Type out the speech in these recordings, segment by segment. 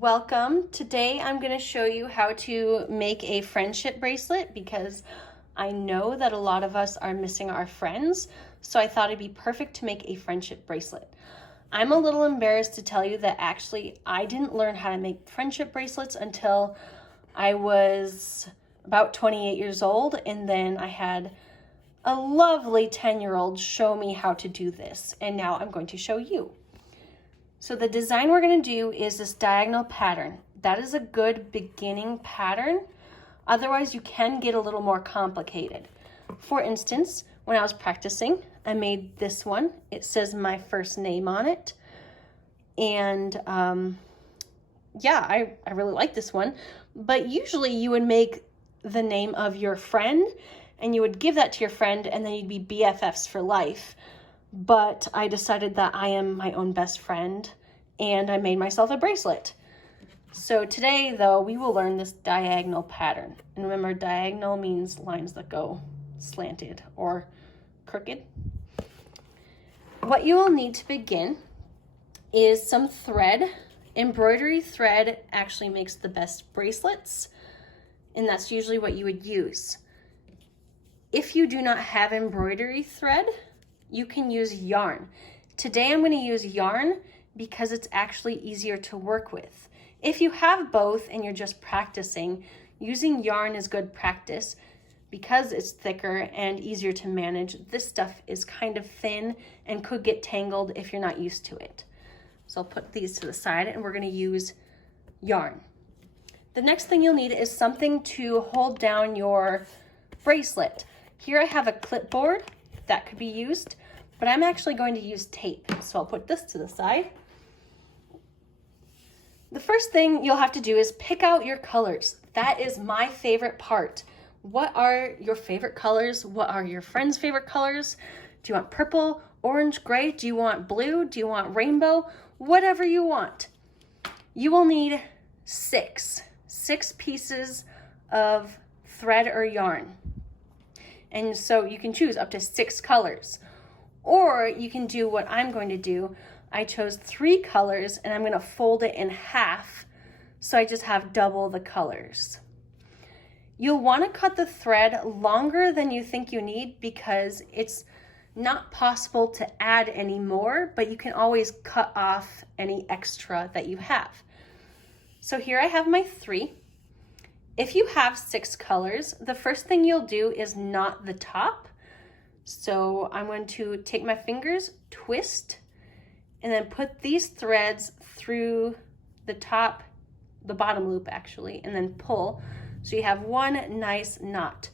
Welcome. Today I'm going to show you how to make a friendship bracelet because I know that a lot of us are missing our friends, so I thought it'd be perfect to make a friendship bracelet. I'm a little embarrassed to tell you that actually I didn't learn how to make friendship bracelets until I was about 28 years old, and then I had a lovely 10-year-old show me how to do this, and now I'm going to show you. So the design we're going to do is this diagonal pattern. That is a good beginning pattern. Otherwise, you can get a little more complicated. For instance, when I was practicing, I made this one. It says my first name on it. And yeah, I really like this one. But usually you would make the name of your friend and you would give that to your friend and then you'd be BFFs for life. But I decided that I am my own best friend and I made myself a bracelet. So today though, we will learn this diagonal pattern. And remember, diagonal means lines that go slanted or crooked. What you will need to begin is some thread. Embroidery thread actually makes the best bracelets, and that's usually what you would use. If you do not have embroidery thread, you can use yarn. Today I'm going to use yarn because it's actually easier to work with. If you have both and you're just practicing, using yarn is good practice because it's thicker and easier to manage. This stuff is kind of thin and could get tangled if you're not used to it. So I'll put these to the side and we're going to use yarn. The next thing you'll need is something to hold down your bracelet. Here I have a clipboard that could be used, but I'm actually going to use tape. So I'll put this to the side. The first thing you'll have to do is pick out your colors. That is my favorite part. What are your favorite colors? What are your friends' favorite colors? Do you want purple, orange, gray? Do you want blue? Do you want rainbow? Whatever you want. You will need six pieces of thread or yarn. And so you can choose up to 6 colors. Or you can do what I'm going to do. I chose 3 colors and I'm going to fold it in half so I just have double the colors. You'll want to cut the thread longer than you think you need because it's not possible to add any more, but you can always cut off any extra that you have. So here I have my 3. If you have 6 colors, the first thing you'll do is knot the top. So I'm going to take my fingers, twist, and then put these threads through the top, the bottom loop actually, and then pull. So you have one nice knot.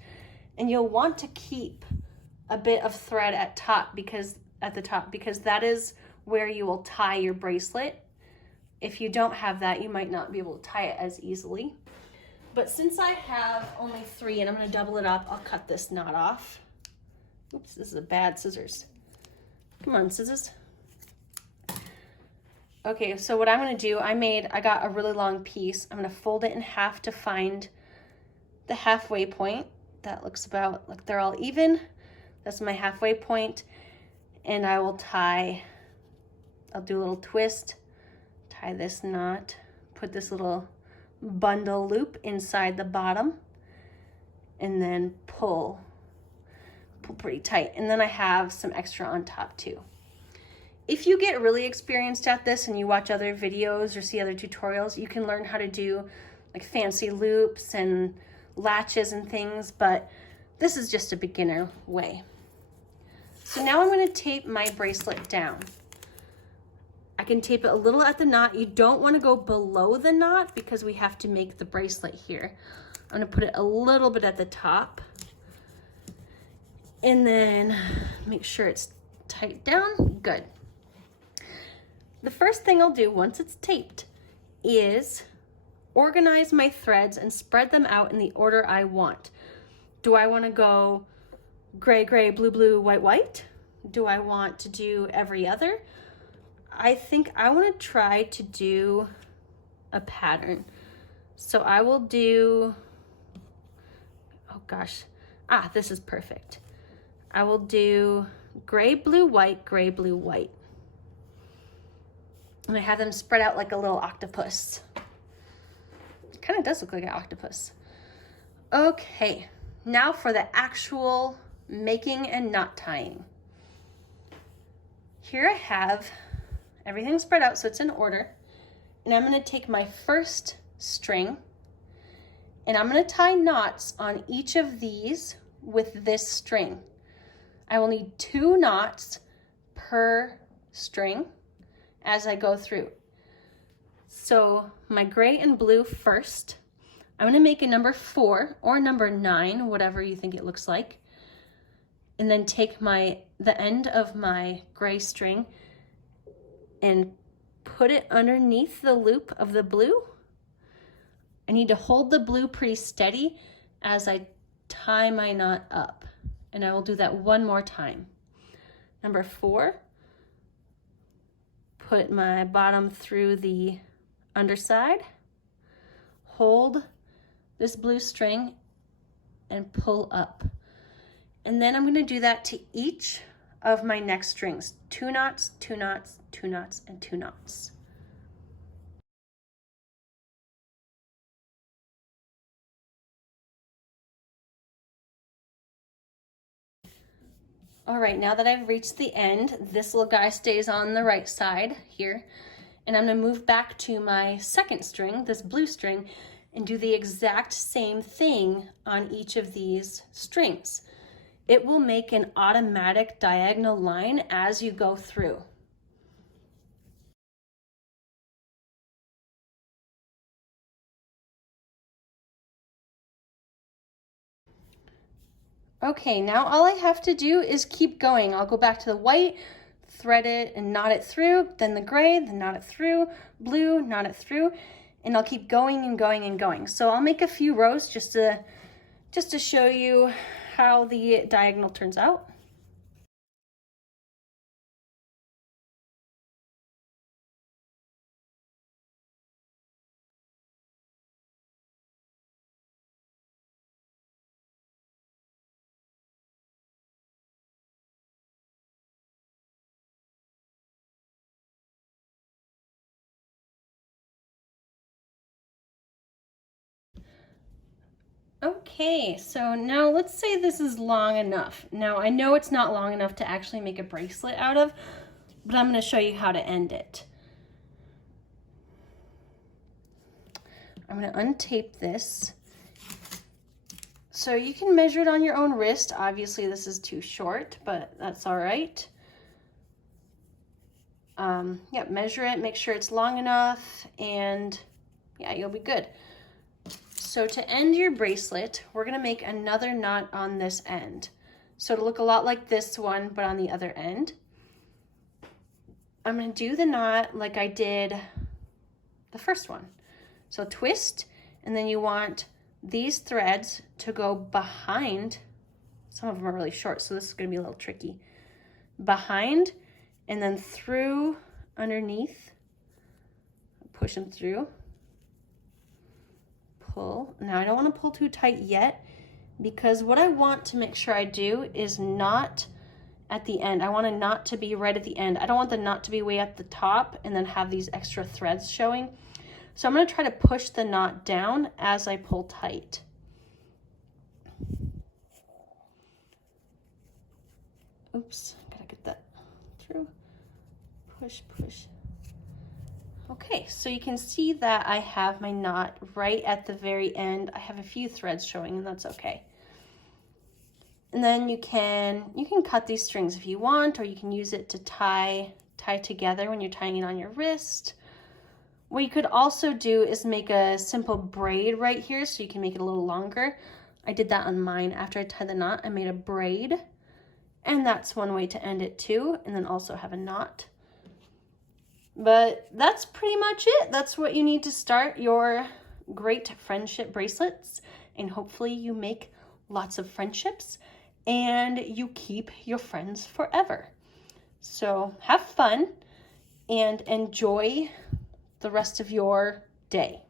And you'll want to keep a bit of thread at the top because that is where you will tie your bracelet. If you don't have that, you might not be able to tie it as easily. But since I have only 3 and I'm going to double it up, I'll cut this knot off. Oops, this is a bad scissors. Come on, scissors. Okay, so what I'm going to do, I got a really long piece. I'm going to fold it in half to find the halfway point. That looks about like they're all even. That's my halfway point. And I will I'll do a little twist, tie this knot, put this little bundle loop inside the bottom, and then pull pretty tight. And then I have some extra on top too. If you get really experienced at this and you watch other videos or see other tutorials, you can learn how to do like fancy loops and latches and things, but this is just a beginner way. So now I'm going to tape my bracelet down. I can tape it a little at the knot. You don't want to go below the knot because we have to make the bracelet here. I'm going to put it a little bit at the top and then make sure it's tight down. Good. The first thing I'll do once it's taped is organize my threads and spread them out in the order I want. Do I want to go gray, gray, blue, blue, white, white? Do I want to do every other? I think I want to try to do a pattern. So I will do, oh gosh, this is perfect. I will do gray, blue, white, gray, blue, white. And I have them spread out like a little octopus. Kind of does look like an octopus. Okay, now for the actual making and knot tying. Here I have everything spread out so it's in order. And I'm going to take my first string and I'm going to tie knots on each of these with this string. I will need 2 knots per string as I go through. So my gray and blue first. I'm going to make a number 4 or number 9, whatever you think it looks like. And then take the end of my gray string and put it underneath the loop of the blue. I need to hold the blue pretty steady as I tie my knot up. And I will do that one more time. Number 4, put my bottom through the underside, hold this blue string and pull up. And then I'm going to do that to each of my next strings. 2 knots, 2 knots, 2 knots, and 2 knots. All right, now that I've reached the end, this little guy stays on the right side here. And I'm going to move back to my second string, this blue string, and do the exact same thing on each of these strings. It will make an automatic diagonal line as you go through. Okay, now all I have to do is keep going. I'll go back to the white, thread it and knot it through, then the gray, then knot it through, blue, knot it through, and I'll keep going and going and going. So I'll make a few rows just to show you how the diagonal turns out. Okay, so now let's say this is long enough. Now I know it's not long enough to actually make a bracelet out of, but I'm going to show you how to end it. I'm going to untape this. So you can measure it on your own wrist. Obviously this is too short, but that's all right. Yeah, measure it, make sure it's long enough, and yeah, you'll be good. So to end your bracelet, we're going to make another knot on this end. So it'll look a lot like this one, but on the other end. I'm going to do the knot like I did the first one. So twist, and then you want these threads to go behind. Some of them are really short, so this is going to be a little tricky. Behind, and then through underneath. Push them through. Pull. Now I don't want to pull too tight yet, because what I want to make sure I do is knot at the end. I want a knot to be right at the end. I don't want the knot to be way at the top and then have these extra threads showing. So I'm going to try to push the knot down as I pull tight. Oops, gotta get that through. Push, push. Okay, so you can see that I have my knot right at the very end. I have a few threads showing, and that's okay. And then you can cut these strings if you want, or you can use it to tie together when you're tying it on your wrist. What you could also do is make a simple braid right here, so you can make it a little longer. I did that on mine. After I tied the knot, I made a braid, and that's one way to end it too, and then also have a knot. But that's pretty much it. That's what you need to start your great friendship bracelets, and hopefully you make lots of friendships and you keep your friends forever. So have fun and enjoy the rest of your day.